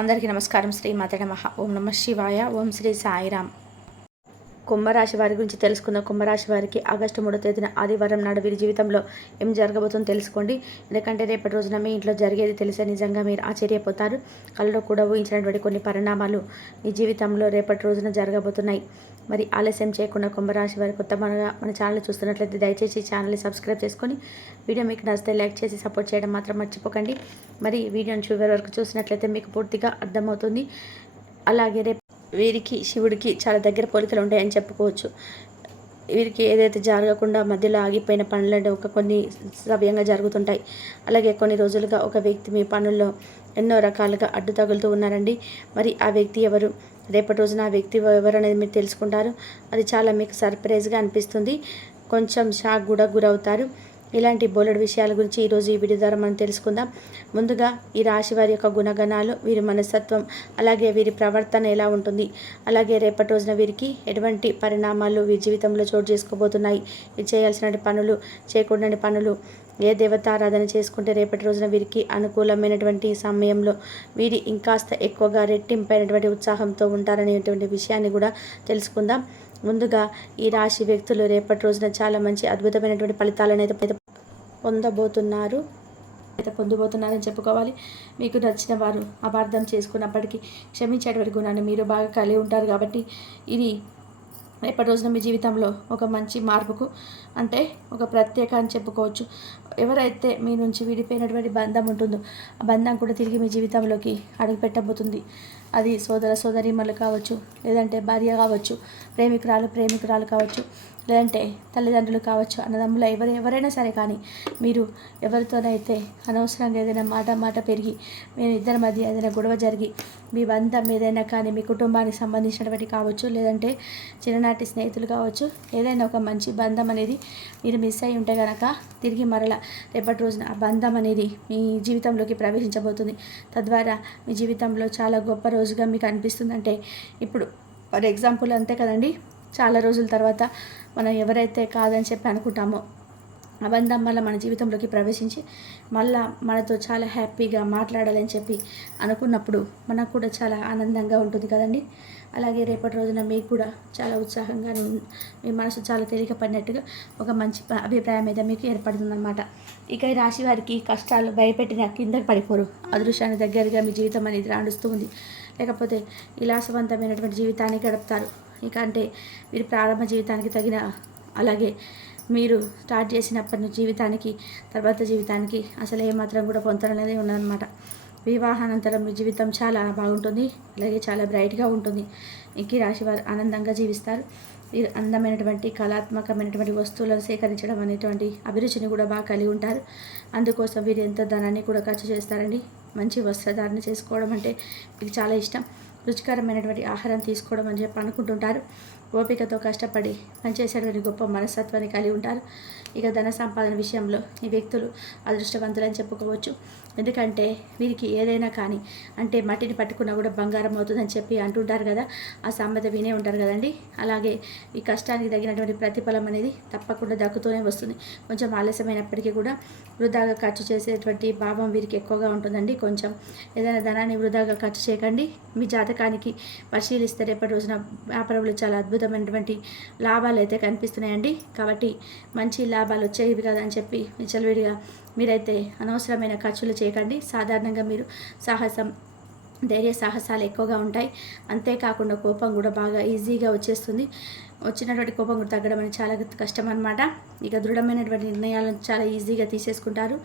అందరికీ నమస్కారం. శ్రీ మాతే నమః. ఓం నమః శివాయ. ఓం శ్రీ సాయిరామ్. కుంభరాశి వారి గురించి తెలుసుకుందాం. కుంభరాశి వారికి ఆగస్టు 3వ తేదీన ఆదివారం నాడు వీరి జీవితంలో ఏం జరగబోతుందో తెలుసుకోండి. ఎందుకంటే రేపటి రోజున మీ ఇంట్లో జరిగేది తెలిసే నిజంగా మీరు ఆశ్చర్యపోతారు. కళ్ళలో కూడా ఊహించినటువంటి కొన్ని పరిణామాలు మీ జీవితంలో రేపటి రోజున జరగబోతున్నాయి. మరి ఆలస్యం చేయకుండా కుంభరాశి వారి కొత్తగా మన ఛానల్ చూస్తున్నట్లయితే దయచేసి ఛానల్ని సబ్స్క్రైబ్ చేసుకొని వీడియో మీకు నచ్చితే లైక్ చేసి సపోర్ట్ చేయడం మాత్రం మర్చిపోకండి. మరి వీడియోని చివరి వరకు చూసినట్లయితే మీకు పూర్తిగా అర్థమవుతుంది. అలాగే రేపు వీరికి శివుడికి చాలా దగ్గర పోలికలు ఉంటాయని చెప్పుకోవచ్చు. వీరికి ఏదైతే జరగకుండా మధ్యలో ఆగిపోయిన పనులు కొన్ని సవ్యంగా జరుగుతుంటాయి. అలాగే కొన్ని రోజులుగా ఒక వ్యక్తి మీ పనుల్లో ఎన్నో రకాలుగా అడ్డు తగులుతూ ఉన్నారండి. మరి ఆ వ్యక్తి ఎవరు, రేపటి రోజున ఆ వ్యక్తి ఎవరు అనేది మీరు తెలుసుకుంటారు. అది చాలా మీకు సర్ప్రైజ్గా అనిపిస్తుంది. కొంచెం షాక్ కూడా గురవుతారు. ఇలాంటి బోలెడు విషయాల గురించి ఈరోజు ఈ వీడియో ద్వారా మనం తెలుసుకుందాం. ముందుగా ఈ రాశి వారి యొక్క గుణగణాలు, వీరి మనస్తత్వం, అలాగే వీరి ప్రవర్తన ఎలా ఉంటుంది, అలాగే రేపటి రోజున వీరికి ఎటువంటి పరిణామాలు వీరి జీవితంలో చోటు చేసుకోబోతున్నాయి, వీరు చేయాల్సిన పనులు, చేయకూడని పనులు, ఏ దేవతారాధన చేసుకుంటే రేపటి రోజున వీరికి అనుకూలమైనటువంటి సమయంలో వీరి ఇంకాస్త ఎక్కువగా రెట్టింపైనటువంటి ఉత్సాహంతో ఉంటారనేటువంటి విషయాన్ని కూడా తెలుసుకుందాం. ముందుగా ఈ రాశి వ్యక్తులు రేపటి రోజున చాలా మంచి అద్భుతమైనటువంటి ఫలితాలను అయితే పొందబోతున్నారని చెప్పుకోవాలి. మీకు నచ్చిన వారు అపార్థం చేసుకున్నప్పటికీ క్షమించేటువంటి గుణాన్ని మీరు బాగా కలిగి ఉంటారు. కాబట్టి ఇది రేపటి రోజున మీ జీవితంలో ఒక మంచి మార్పుకు అంటే ఒక ప్రత్యేక అని చెప్పుకోవచ్చు. ఎవరైతే మీ నుంచి విడిపోయినటువంటి బంధం ఉంటుందో ఆ బంధం కూడా తిరిగి మీ జీవితంలోకి అడుగుపెట్టబోతుంది. అది సోదర సోదరీమణులు కావచ్చు, లేదంటే భార్య కావచ్చు, ప్రేమికురాలు కావచ్చు, లేదంటే తల్లిదండ్రులు కావచ్చు, అన్నదమ్ములు ఎవరైనా సరే. కానీ మీరు ఎవరితోనైతే అనవసరంగా ఏదైనా మాట పెరిగి మీ ఇద్దరి మధ్య ఏదైనా గొడవ జరిగి మీ బంధం ఏదైనా కానీ మీ కుటుంబానికి సంబంధించినటువంటి కావచ్చు, లేదంటే చిన్ననాటి స్నేహితులు కావచ్చు, ఏదైనా ఒక మంచి బంధం అనేది మీరు మిస్ అయి ఉంటే కనుక తిరిగి మరలా రేపటి రోజున ఆ బంధం అనేది మీ జీవితంలోకి ప్రవేశించబోతుంది. తద్వారా మీ జీవితంలో చాలా గొప్ప రోజుగా మీకు అనిపిస్తుంది. అంటే ఇప్పుడు ఫర్ ఎగ్జాంపుల్ అంతే కదండి, చాలా రోజుల తర్వాత మనం ఎవరైతే కాదని చెప్పి అనుకుంటామో ఆ బంధం వల్ల మన జీవితంలోకి ప్రవేశించి మళ్ళా మనతో చాలా హ్యాపీగా మాట్లాడాలని చెప్పి అనుకున్నప్పుడు మనకు కూడా చాలా ఆనందంగా ఉంటుంది కదండి. అలాగే రేపటి రోజున మీకు కూడా చాలా ఉత్సాహంగా మీ మనసు చాలా తేలికపడినట్టుగా ఒక మంచి అభిప్రాయం మీద మీకు ఏర్పడుతుందన్నమాట. ఇక ఈ రాశి వారికి కష్టాలు భయపెట్టిన కిందకి పడిపోరు. అదృష్టాన్ని దగ్గరగా మీ జీవితం అనేది రాణిస్తూ ఉంది. లేకపోతే విలాసవంతమైనటువంటి జీవితాన్ని గడుపుతారు. ఇక అంటే మీరు ప్రారంభ జీవితానికి తగిన, అలాగే మీరు స్టార్ట్ చేసినప్పటి నుంచి జీవితానికి తర్వాత జీవితానికి అసలు ఏమాత్రం కూడా పొంతననేది ఉన్నదన్నమాట. వివాహానంతరం మీ జీవితం చాలా బాగుంటుంది, అలాగే చాలా బ్రైట్గా ఉంటుంది. ఈ రాశి వారు ఆనందంగా జీవిస్తారు. వీరు అందమైనటువంటి కళాత్మకమైనటువంటి వస్తువులను సేకరించడం అనేటువంటి అభిరుచిని కూడా బాగా కలిగి ఉంటారు. అందుకోసం వీరు ఎంతో ధనాన్ని కూడా ఖర్చు చేస్తారండి. మంచి వస్త్రధారణ చేసుకోవడం అంటే మీకు చాలా ఇష్టం. రుచికరమైనటువంటి ఆహారం తీసుకోవడం అని చెప్పి అనుకుంటుంటారు. ఓపికతో కష్టపడి పనిచేసేటువంటి గొప్ప మనస్తత్వాన్ని కలిగి ఉంటారు. ఇక ధన సంపాదన విషయంలో ఈ వ్యక్తులు అదృష్టవంతులని చెప్పుకోవచ్చు. ఎందుకంటే వీరికి ఏదైనా కానీ అంటే మట్టిని పట్టుకున్నా కూడా బంగారం అవుతుందని చెప్పి అంటుంటారు కదా, ఆ సామెత వినే ఉంటారు కదండి. అలాగే ఈ కష్టానికి తగినటువంటి ప్రతిఫలం అనేది తప్పకుండా దక్కుతూనే వస్తుంది. కొంచెం ఆలస్యమైనప్పటికీ కూడా వృధాగా ఖర్చు చేసేటువంటి భావం వీరికి ఎక్కువగా ఉంటుందండి. కొంచెం ఏదైనా ధనాన్ని వృధాగా ఖర్చు చేయకండి. మీ జాతకానికి పరిశీలిస్తే రేపటి రోజున వ్యాపారంలో చాలా అద్భుతమైనటువంటి లాభాలు అయితే కనిపిస్తున్నాయండి. కాబట్టి మంచి లాభాలు వచ్చేవి కదా అని చెప్పి విచ్చలవిడిగా మీరైతే అనవసరమైన ఖర్చులు చేయకండి. సాధారణంగా మీరు ధైర్య సాహసాలు ఎక్కువగా ఉంటాయి. అంతేకాకుండా కోపం కూడా బాగా ఈజీగా వచ్చేస్తుంది. వచ్చినటువంటి కోపం కూడా తగ్గడం అనేది చాలా కష్టం అన్నమాట. ఇక దృఢమైనటువంటి నిర్ణయాలను చాలా ఈజీగా తీసేసుకుంటారు.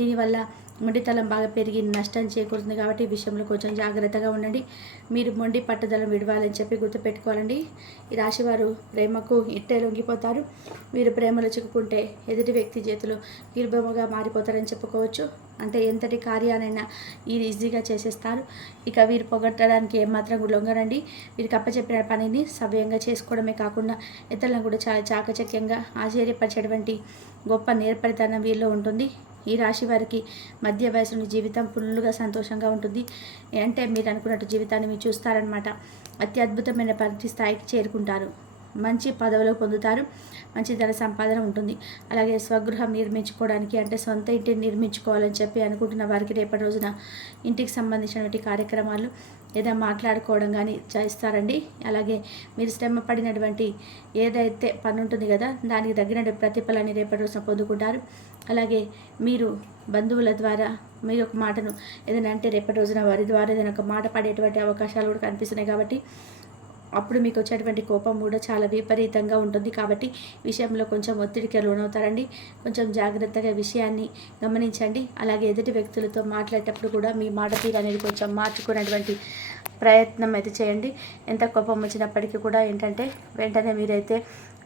దీనివల్ల మొండితనం బాగా పెరిగి నష్టం చేకూరుతుంది. కాబట్టి ఈ విషయంలో కొంచెం జాగ్రత్తగా ఉండండి. మీరు మొండి పట్టుదలను విడవాలని చెప్పి గుర్తుపెట్టుకోవాలండి. ఈ రాశివారు ప్రేమకు ఇట్టే లొంగిపోతారు. మీరు ప్రేమలో చిక్కుకుంటే ఎదుటి వ్యక్తి చేతిలో కీలుబొమ్మగా మారిపోతారని చెప్పుకోవచ్చు. అంటే ఎంతటి కార్యానైనా ఈజీగా చేసేస్తారు. ఇక వీరు పొగట్టడానికి ఏమాత్రం కూడా లొంగరండి. వీరికి అప్పచెప్పిన పనిని సవ్యంగా చేసుకోవడమే కాకుండా ఇతరులను కూడా చాలా చాకచక్యంగా ఆశ్చర్యపరిచేటువంటి గొప్ప నేర్పరితనం వీరిలో ఉంటుంది. ఈ రాశి వారికి మధ్య వయసులోని జీవితం ఫుల్గా సంతోషంగా ఉంటుంది. అంటే మీరు అనుకున్నట్టు జీవితాన్ని మీరు చూస్తారనమాట. అత్యద్భుతమైన పరిధి స్థాయికి చేరుకుంటారు. మంచి పదవులు పొందుతారు, మంచి ధన సంపాదన ఉంటుంది. అలాగే స్వగృహం నిర్మించుకోవడానికి అంటే సొంత ఇంటిని నిర్మించుకోవాలని చెప్పి అనుకుంటున్న వారికి రేపటి రోజున ఇంటికి సంబంధించినటువంటి కార్యక్రమాలు లేదా మాట్లాడుకోవడం కానీ చేస్తారండి. అలాగే మీరు శ్రమ పడినటువంటి ఏదైతే పని ఉంటుంది కదా దానికి తగినటువంటి ప్రతిఫలాన్ని రేపటి రోజున పొందుకుంటారు. అలాగే మీరు బంధువుల ద్వారా మీరు ఒక మాటను ఏదైనా అంటే రేపటి రోజున వారి ద్వారా ఏదైనా ఒక మాట పడేటువంటి అవకాశాలు కూడా కనిపిస్తున్నాయి. కాబట్టి అప్పుడు మీకు వచ్చేటువంటి కోపం కూడా చాలా విపరీతంగా ఉంటుంది. కాబట్టి విషయంలో కొంచెం ఒత్తిడికి లోనవుతారండి. కొంచెం జాగ్రత్తగా విషయాన్ని గమనించండి. అలాగే ఎదుటి వ్యక్తులతో మాట్లాడేటప్పుడు కూడా మీ మాట తీరు అనేది కొంచెం మార్చుకునేటువంటి ప్రయత్నం అయితే చేయండి. ఎంత కోపం వచ్చినప్పటికీ కూడా ఏంటంటే వెంటనే మీరైతే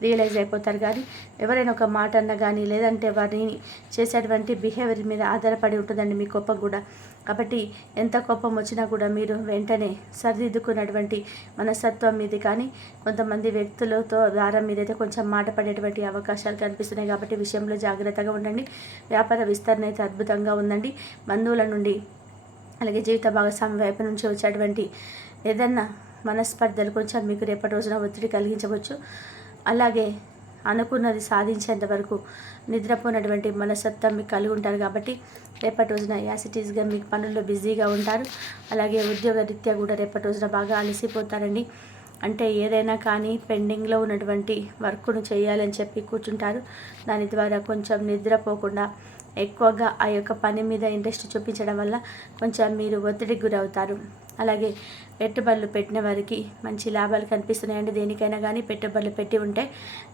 రియలైజ్ అయిపోతారు. కానీ ఎవరైనా ఒక మాట అన్నా కానీ లేదంటే వారిని చేసేటువంటి బిహేవియర్ మీద ఆధారపడి ఉంటుందండి మీ కోపం కూడా. కాబట్టి ఎంత కోపం వచ్చినా కూడా మీరు వెంటనే సరిదిద్దుకున్నటువంటి మనస్తత్వం మీది కానీ కొంతమంది వ్యక్తులతో ద్వారా మీరైతే కొంచెం మాట పడేటువంటి అవకాశాలు కనిపిస్తున్నాయి. కాబట్టి విషయంలో జాగ్రత్తగా ఉండండి. వ్యాపార విస్తరణ అయితే అద్భుతంగా ఉందండి. బంధువుల నుండి అలాగే జీవిత భాగస్వామి వైపు నుంచి వచ్చేటువంటి ఏదన్నా మనస్పర్ధలు కొంచెం మీకు రేపటి రోజున ఒత్తిడి కలిగించవచ్చు. అలాగే అనుకున్నది సాధించేంత వరకు నిద్రపోయినటువంటి మనస్తత్వం మీకు కలిగి ఉంటారు. కాబట్టి రేపటి రోజున యాసిటీస్గా మీకు పనుల్లో బిజీగా ఉంటారు. అలాగే ఉద్యోగ రీత్యా కూడా రేపటి రోజున బాగా అలసిపోతారండి. అంటే ఏదైనా కానీ పెండింగ్లో ఉన్నటువంటి వర్క్ను చేయాలని చెప్పి కూర్చుంటారు. దాని ద్వారా కొంచెం నిద్రపోకుండా ఎక్కువగా ఆ యొక్క పని మీద ఇంట్రెస్ట్ చూపించడం వల్ల కొంచెం మీరు ఒత్తిడికి గురవుతారు. అలాగే పెట్టుబడులు పెట్టిన వారికి మంచి లాభాలు కనిపిస్తున్నాయండి. దేనికైనా కానీ పెట్టుబడులు పెట్టి ఉంటే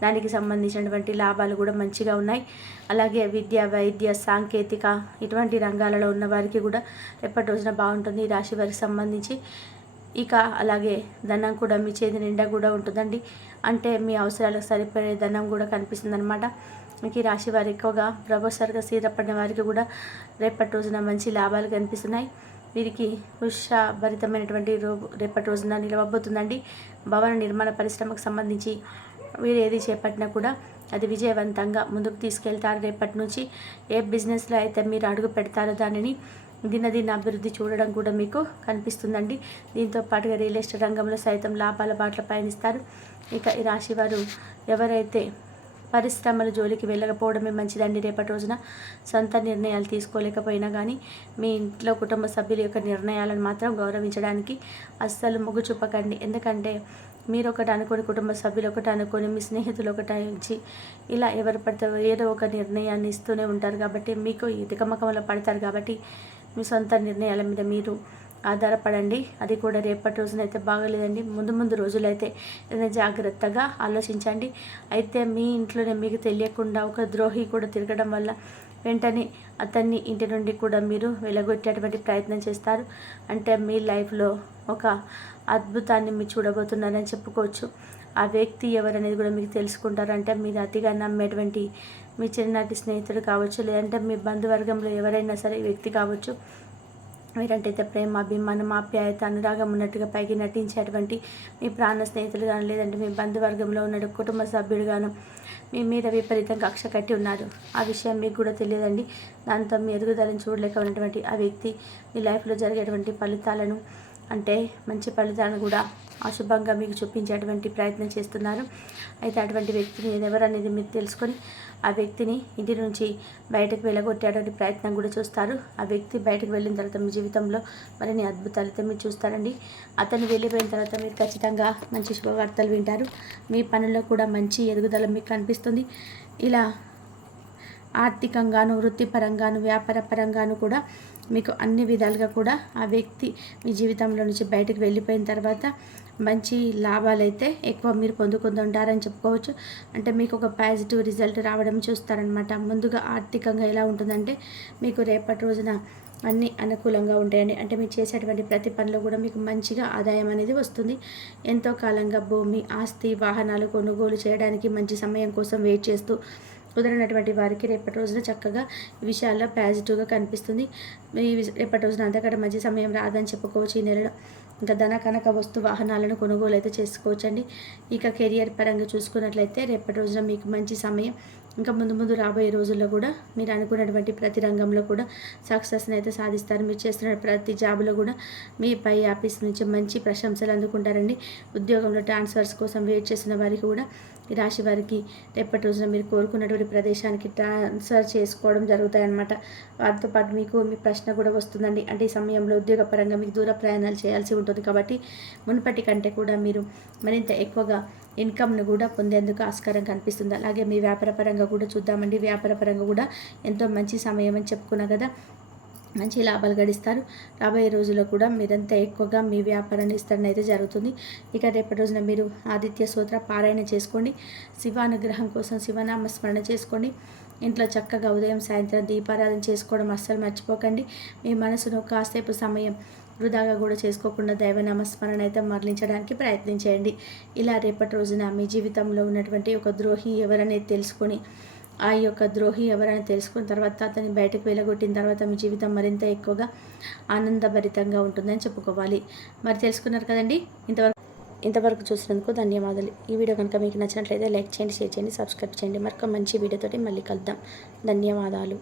దానికి సంబంధించినటువంటి లాభాలు కూడా మంచిగా ఉన్నాయి. అలాగే విద్య, వైద్య, సాంకేతిక ఇటువంటి రంగాలలో ఉన్న వారికి కూడా రేపటి రోజున బాగుంటుంది. ఈ రాశి వారికి సంబంధించి ఇక అలాగే ధనం కూడా మీ చేతి నిండా కూడా ఉంటుందండి. అంటే మీ అవసరాలకు సరిపడే ధనం కూడా కనిపిస్తుంది అనమాట. మీకు ఈ రాశి వారు ఎక్కువగా ప్రొఫెసర్గా స్థిరపడిన వారికి కూడా రేపటి రోజున మంచి లాభాలు కనిపిస్తున్నాయి. వీరికి ఉత్సాహభరితమైనటువంటి రేపటి రోజున నిలవబోతుందండి. భవన నిర్మాణ పరిశ్రమకు సంబంధించి వీరు ఏది చేపట్టినా కూడా అది విజయవంతంగా ముందుకు తీసుకెళ్తారు. రేపటి నుంచి ఏ బిజినెస్లో అయితే మీరు అడుగు పెడతారో దానిని దినదిన అభివృద్ధి చూడడం కూడా మీకు కనిపిస్తుందండి. దీంతో పాటుగా రియల్ ఎస్టేట్ రంగంలో సైతం లాభాల బాటలో పయనిస్తారు. ఇక ఈ రాశి వారు ఎవరైతే పరిశ్రమల జోలికి వెళ్ళకపోవడమే మంచిదండి. రేపటి రోజున సొంత నిర్ణయాలు తీసుకోలేకపోయినా కానీ మీ ఇంట్లో కుటుంబ సభ్యుల యొక్క నిర్ణయాలను మాత్రం గౌరవించడానికి అస్సలు మొగ్గు చూపకండి. ఎందుకంటే మీరు ఒకటి అనుకొని కుటుంబ సభ్యులు ఒకటి అనుకొని మీ స్నేహితులు ఒకటి ఇచ్చి ఇలా ఎవరు పడితే ఏదో ఒక నిర్ణయాన్ని ఇస్తూనే ఉంటారు. కాబట్టి మీకు ఈ తికమకంలో పడతారు. కాబట్టి మీ సొంత నిర్ణయాల మీద మీరు ఆధారపడండి. అది కూడా రేపటి రోజునైతే బాగలేదండి. ముందు రోజులైతే ఏదైనా జాగ్రత్తగా ఆలోచించండి. అయితే మీ ఇంట్లోనే మీకు తెలియకుండా ఒక ద్రోహి కూడా తిరగడం వల్ల వెంటనే అతన్ని ఇంటి నుండి కూడా మీరు వెలగొట్టేటువంటి ప్రయత్నం చేస్తారు. అంటే మీ లైఫ్లో ఒక అద్భుతాన్ని మీరు చూడబోతున్నారని చెప్పుకోవచ్చు. ఆ వ్యక్తి ఎవరనేది కూడా మీకు తెలుసుకుంటారు. అంటే మీరు అతిగా నమ్మేటువంటి మీ చిన్ననాటి స్నేహితుడు కావచ్చు, లేదంటే మీ బంధువర్గంలో ఎవరైనా సరే వ్యక్తి కావచ్చు. మీరంటైతే ప్రేమ, అభిమానం, ఆప్యాయత, అనురాగం ఉన్నట్టుగా పైకి నటించేటువంటి మీ ప్రాణ స్నేహితులు కానీ లేదంటే మీ బంధువర్గంలో ఉన్న కుటుంబ సభ్యుడు గాను మీ మీద విపరీతంగా కక్ష కట్టి ఉన్నారు. ఆ విషయం మీకు కూడా తెలియదండి. దాంతో మీ ఎదుగుదలను చూడలేక ఉన్నటువంటి ఆ వ్యక్తి మీ లైఫ్లో జరిగేటువంటి ఫలితాలను అంటే మంచి ఫలితాలను కూడా అశుభంగా మీకు చూపించేటువంటి ప్రయత్నం చేస్తున్నారు. అయితే అటువంటి వ్యక్తిని ఎవరనేది మీరు తెలుసుకొని ఆ వ్యక్తిని ఇంటి నుంచి బయటకు వెళ్ళగొట్టేటువంటి ప్రయత్నం కూడా చూస్తారు. ఆ వ్యక్తి బయటకు వెళ్ళిన తర్వాత మీ జీవితంలో మరిన్ని అద్భుతాలు అయితే మీరు చూస్తారండి. అతను వెళ్ళిపోయిన తర్వాత మీరు ఖచ్చితంగా మంచి శుభవార్తలు వింటారు. మీ పనుల్లో కూడా మంచి ఎదుగుదల మీకు కనిపిస్తుంది. ఇలా ఆర్థికంగాను, వృత్తిపరంగాను, వ్యాపార పరంగాను కూడా మీకు అన్ని విధాలుగా కూడా ఆ వ్యక్తి మీ జీవితంలో నుంచి బయటకు వెళ్ళిపోయిన తర్వాత మంచి లాభాలు అయితే ఎక్కువ మీరు పొందుకుంటుంటారని చెప్పుకోవచ్చు. అంటే మీకు ఒక పాజిటివ్ రిజల్ట్ రావడం చూస్తారనమాట. ముందుగా ఆర్థికంగా ఎలా ఉంటుందంటే మీకు రేపటి రోజున అన్నీ అనుకూలంగా ఉంటాయండి. అంటే మీరు చేసేటువంటి ప్రతి పనిలో కూడా మీకు మంచిగా ఆదాయం అనేది వస్తుంది. ఎంతో కాలంగా భూమి, ఆస్తి, వాహనాలు కొనుగోలు చేయడానికి మంచి సమయం కోసం వెయిట్ చేస్తూ కుదిరినటువంటి వారికి రేపటి రోజున చక్కగా ఈ విషయాల్లో పాజిటివ్గా కనిపిస్తుంది. రేపటి రోజున అంతకంటే మంచి సమయం రాదని చెప్పుకోవచ్చు ఈ నెలలో. ఇంకా ధన, కనక, వస్తు, వాహనాలను కొనుగోలు అయితే చేసుకోవచ్చండి. ఇక కెరియర్ పరంగా చూసుకున్నట్లయితే రేపటి రోజున మీకు మంచి సమయం. ఇంకా ముందు ముందు రాబోయే రోజుల్లో కూడా మీరు అనుకున్నటువంటి ప్రతి రంగంలో కూడా సక్సెస్ని అయితే సాధిస్తారు. మీరు చేస్తున్న ప్రతి జాబ్లో కూడా మీ పై ఆఫీస్ నుంచి మంచి ప్రశంసలు అందుకుంటారండి. ఉద్యోగంలో ట్రాన్స్ఫర్స్ కోసం వెయిట్ చేసిన వారికి కూడా ఈ రాశి వారికి రేపటి రోజున మీరు కోరుకున్నటువంటి ప్రదేశానికి ట్రాన్స్ఫర్ చేసుకోవడం జరుగుతాయన్నమాట. వాటితో పాటు మీకు మీ ప్రశ్న కూడా వస్తుందండి. అంటే ఈ సమయంలో ఉద్యోగపరంగా మీకు దూర ప్రయాణాలు చేయాల్సి ఉంటుంది కాబట్టి మునుపటి కంటే కూడా మీరు మరింత ఎక్కువగా ఇన్కమ్ను కూడా పొందేందుకు ఆస్కారం కనిపిస్తుంది. అలాగే మీ వ్యాపారపరంగా కూడా చూద్దామండి. వ్యాపారపరంగా కూడా ఎంతో మంచి సమయం అని చెప్పుకున్నా కదా, మంచి లాభాలు గడిస్తారు. రాబోయే రోజుల్లో కూడా మీరంతా ఎక్కువగా మీ వ్యాపారాన్ని విస్తరణ అయితే జరుగుతుంది. ఇక రేపటి రోజున మీరు ఆదిత్య స్తోత్ర పారాయణ చేసుకోండి. శివానుగ్రహం కోసం శివనామస్మరణ చేసుకోండి. ఇంట్లో చక్కగా ఉదయం సాయంత్రం దీపారాధన చేసుకోవడం అస్సలు మర్చిపోకండి. మీ మనసును కాసేపు సమయం వృధాగా కూడా చేసుకోకుండా దైవనామస్మరణ అయితే మరలించడానికి ప్రయత్నించేయండి. ఇలా రేపటి రోజున మీ జీవితంలో ఉన్నటువంటి ఒక ద్రోహి ఎవరనేది తెలుసుకొని ఆ యొక్క ద్రోహి ఎవరైనా తెలుసుకున్న తర్వాత అతన్ని బయటకు వెళ్ళగొట్టిన తర్వాత మీ జీవితం మరింత ఎక్కువగా ఆనందభరితంగా ఉంటుందని చెప్పుకోవాలి. మరి తెలుసుకున్నారు కదండి. ఇంతవరకు చూసినందుకు ధన్యవాదాలు. ఈ వీడియో కనుక మీకు నచ్చినట్లయితే లైక్ చేయండి, షేర్ చేయండి, సబ్స్క్రైబ్ చేయండి. మరొక మంచి వీడియోతోటి మళ్ళీ కలుద్దాం. ధన్యవాదాలు.